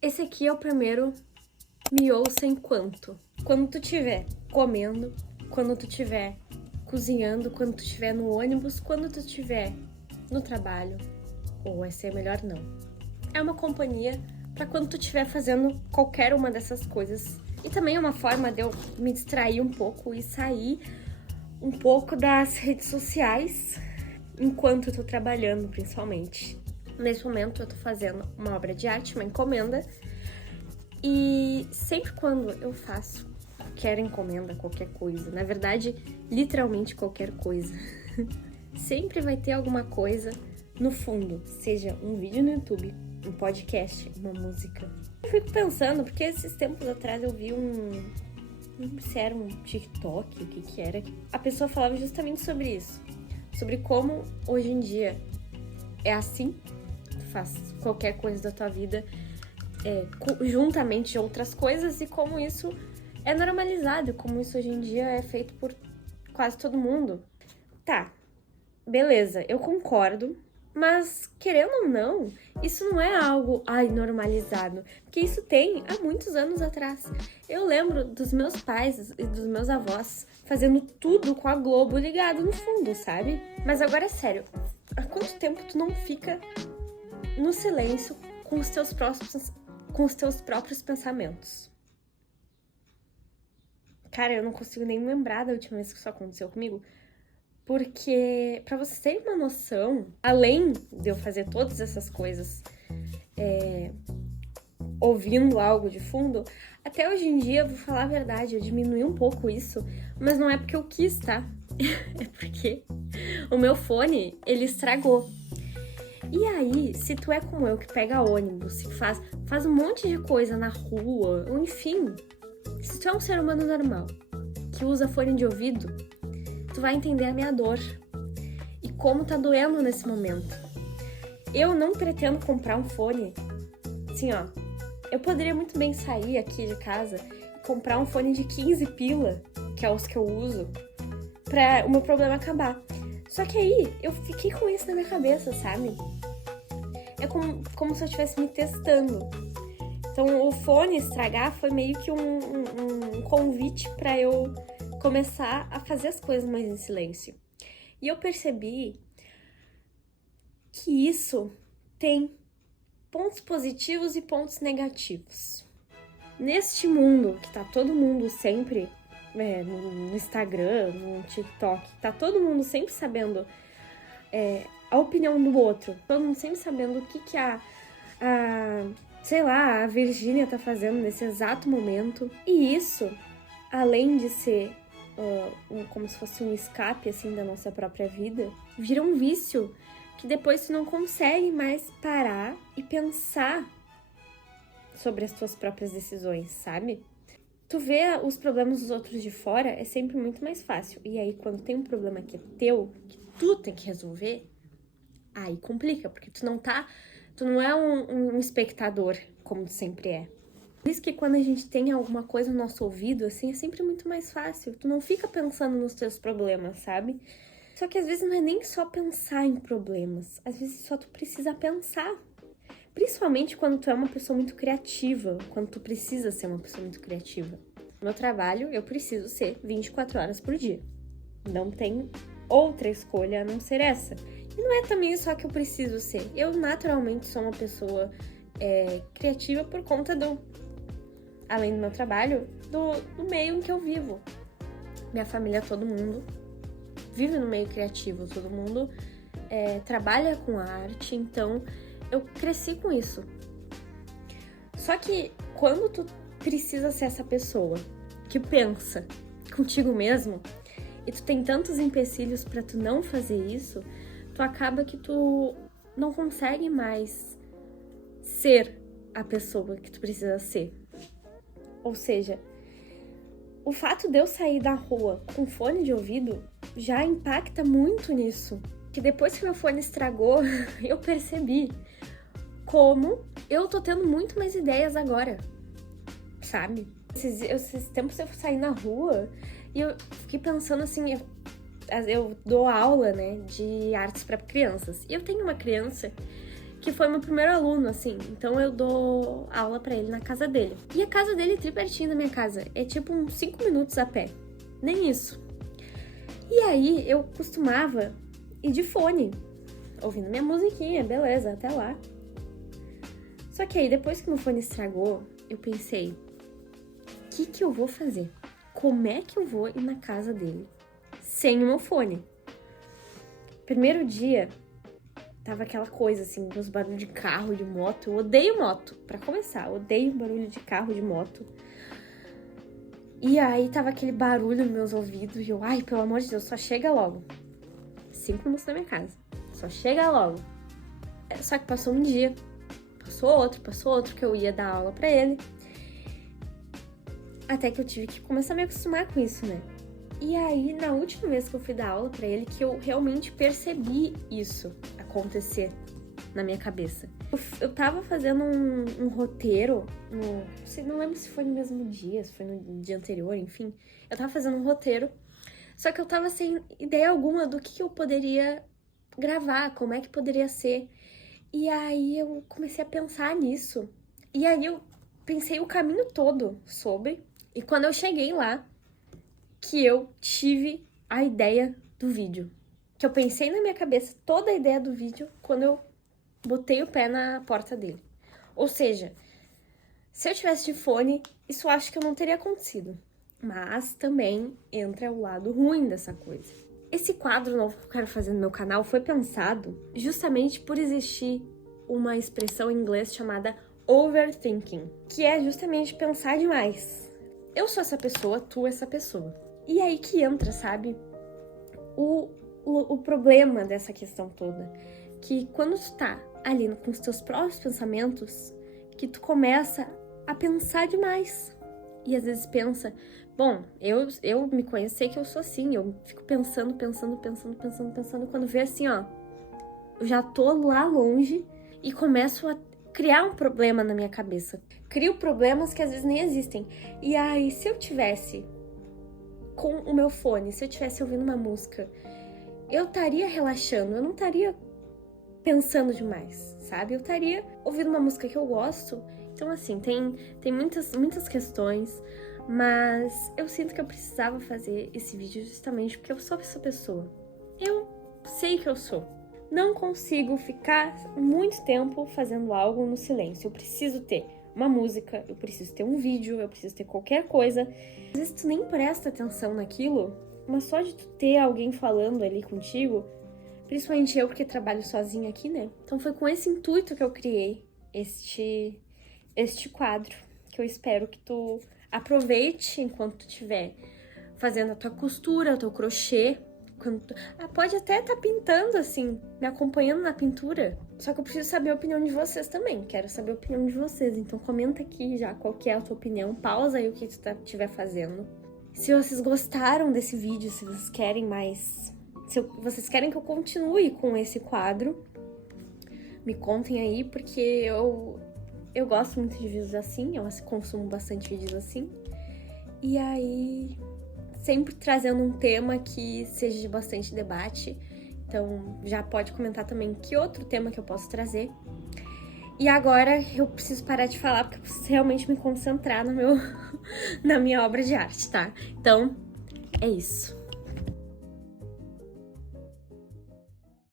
Esse aqui é o primeiro Me Ouça Enquanto. Quando tu estiver comendo, quando tu estiver cozinhando, quando tu estiver no ônibus, quando tu estiver no trabalho, ou esse é melhor não. É uma companhia para quando tu estiver fazendo qualquer uma dessas coisas. E também é uma forma de eu me distrair um pouco e sair um pouco das redes sociais enquanto eu tô trabalhando, principalmente. Nesse momento eu tô fazendo uma obra de arte, uma encomenda, e sempre quando eu faço qualquer encomenda, qualquer coisa, na verdade, literalmente qualquer coisa, sempre vai ter alguma coisa no fundo, seja um vídeo no YouTube, um podcast, uma música. Eu fico pensando, porque esses tempos atrás eu vi não sei se era um TikTok, o que era, a pessoa falava justamente sobre isso, sobre como hoje em dia é assim, tu faz qualquer coisa da tua vida juntamente de outras coisas, e como isso é normalizado, como isso hoje em dia é feito por quase todo mundo. Tá, beleza, eu concordo, mas querendo ou não, isso não é algo normalizado, porque isso tem há muitos anos atrás. Eu lembro dos meus pais e dos meus avós fazendo tudo com a Globo ligado no fundo, sabe? Mas agora é sério, há quanto tempo tu não fica no silêncio com os teus próprios pensamentos? Cara, eu não consigo nem lembrar da última vez que isso aconteceu comigo, porque, pra vocês terem uma noção, além de eu fazer todas essas coisas ouvindo algo de fundo, até hoje em dia, vou falar a verdade, eu diminui um pouco isso, mas não é porque eu quis, tá? É porque o meu fone, ele estragou. E aí, se tu é como eu, que pega ônibus, se faz um monte de coisa na rua, ou enfim, se tu é um ser humano normal, que usa fone de ouvido, tu vai entender a minha dor e como tá doendo nesse momento. Eu não pretendo comprar um fone, assim ó, eu poderia muito bem sair aqui de casa e comprar um fone de 15 pila, que é os que eu uso, pra o meu problema acabar. Só que aí, eu fiquei com isso na minha cabeça, sabe? É como se eu estivesse me testando. Então, o fone estragar foi meio que um convite para eu começar a fazer as coisas mais em silêncio. E eu percebi que isso tem pontos positivos e pontos negativos. Neste mundo que tá todo mundo sempre no Instagram, no TikTok, tá todo mundo sempre sabendo a opinião do outro, todo mundo sempre sabendo o que sei lá, a Virgínia tá fazendo nesse exato momento. E isso, além de ser como se fosse um escape, assim, da nossa própria vida, vira um vício que depois tu não consegue mais parar e pensar sobre as tuas próprias decisões, sabe? Tu vê os problemas dos outros de fora é sempre muito mais fácil. E aí, quando tem um problema que é teu, que tu tem que resolver, aí complica, porque tu não é um espectador, como tu sempre é. Por isso que quando a gente tem alguma coisa no nosso ouvido, assim, é sempre muito mais fácil. Tu não fica pensando nos teus problemas, sabe? Só que às vezes não é nem só pensar em problemas. Às vezes só tu precisa pensar. Principalmente quando tu é uma pessoa muito criativa, quando tu precisa ser uma pessoa muito criativa. No meu trabalho, eu preciso ser 24 horas por dia. Não tem outra escolha a não ser essa. E não é também só que eu preciso ser. Eu naturalmente sou uma pessoa criativa por conta além do meu trabalho, do meio em que eu vivo. Minha família, todo mundo vive no meio criativo, todo mundo trabalha com arte, então eu cresci com isso. Só que quando tu precisa ser essa pessoa que pensa contigo mesmo e tu tem tantos empecilhos pra tu não fazer isso, tu acaba que tu não consegue mais ser a pessoa que tu precisa ser. Ou seja, o fato de eu sair da rua com fone de ouvido já impacta muito nisso. Que depois que meu fone estragou, eu percebi como eu tô tendo muito mais ideias agora, sabe? Esses tempos eu saí na rua e eu fiquei pensando assim, eu dou aula, né, de artes para crianças. E eu tenho uma criança que foi meu primeiro aluno, assim. Então eu dou aula pra ele na casa dele. E a casa dele é tri pertinho da minha casa. É tipo uns 5 minutos a pé. Nem isso. E aí eu costumava ir de fone, ouvindo minha musiquinha, beleza, até lá. Só que aí depois que meu fone estragou, eu pensei, o que eu vou fazer? Como é que eu vou ir na casa dele sem o meu fone? Primeiro dia, tava aquela coisa assim, os barulhos de carro, de moto. Eu odeio moto, pra começar. Eu odeio barulho de carro, de moto. E aí tava aquele barulho nos meus ouvidos. E eu, ai, pelo amor de Deus, só chega logo. 5 minutos da minha casa. Só chega logo. Só que passou um dia. Passou outro, que eu ia dar aula pra ele. Até que eu tive que começar a me acostumar com isso, né? E aí, na última vez que eu fui dar aula pra ele, que eu realmente percebi isso acontecer na minha cabeça. Eu tava fazendo um roteiro, não lembro se foi no mesmo dia, se foi no dia anterior, enfim. Eu tava fazendo um roteiro, só que eu tava sem ideia alguma do que eu poderia gravar, como é que poderia ser. E aí eu comecei a pensar nisso. E aí eu pensei o caminho todo sobre. E quando eu cheguei lá, que eu tive a ideia do vídeo. Que eu pensei na minha cabeça toda a ideia do vídeo quando eu botei o pé na porta dele. Ou seja, se eu tivesse de fone, isso eu acho que eu não teria acontecido. Mas também entra o lado ruim dessa coisa. Esse quadro novo que eu quero fazer no meu canal foi pensado justamente por existir uma expressão em inglês chamada overthinking, que é justamente pensar demais. Eu sou essa pessoa, tu essa pessoa. E aí que entra, sabe, o problema dessa questão toda. Que quando tu tá ali com os teus próprios pensamentos, que tu começa a pensar demais. E às vezes pensa, bom, eu me conhecer que eu sou assim, eu fico pensando, quando vê assim, ó, eu já tô lá longe e começo a criar um problema na minha cabeça. Crio problemas que às vezes nem existem. E aí, se eu tivesse com o meu fone, se eu tivesse ouvindo uma música, eu estaria relaxando, eu não estaria pensando demais, sabe? Eu estaria ouvindo uma música que eu gosto. Então, assim, tem muitas questões, mas eu sinto que eu precisava fazer esse vídeo justamente porque eu sou essa pessoa. Eu sei que eu sou. Não consigo ficar muito tempo fazendo algo no silêncio. Eu preciso ter uma música, eu preciso ter um vídeo, eu preciso ter qualquer coisa. Às vezes tu nem presta atenção naquilo, mas só de tu ter alguém falando ali contigo, principalmente eu, porque trabalho sozinha aqui, né? Então foi com esse intuito que eu criei este quadro, que eu espero que tu aproveite enquanto tu estiver fazendo a tua costura, o teu crochê. Pode até estar pintando, assim, me acompanhando na pintura. Só que eu preciso saber a opinião de vocês também. Quero saber a opinião de vocês. Então comenta aqui já qual que é a tua opinião. Pausa aí o que tu estiver fazendo. Se vocês gostaram desse vídeo, se vocês querem mais... vocês querem que eu continue com esse quadro, me contem aí, porque eu gosto muito de vídeos assim, eu consumo bastante vídeos assim. E aí, sempre trazendo um tema que seja de bastante debate. Então, já pode comentar também que outro tema que eu posso trazer. E agora, eu preciso parar de falar, porque eu preciso realmente me concentrar na minha obra de arte, tá? Então, é isso.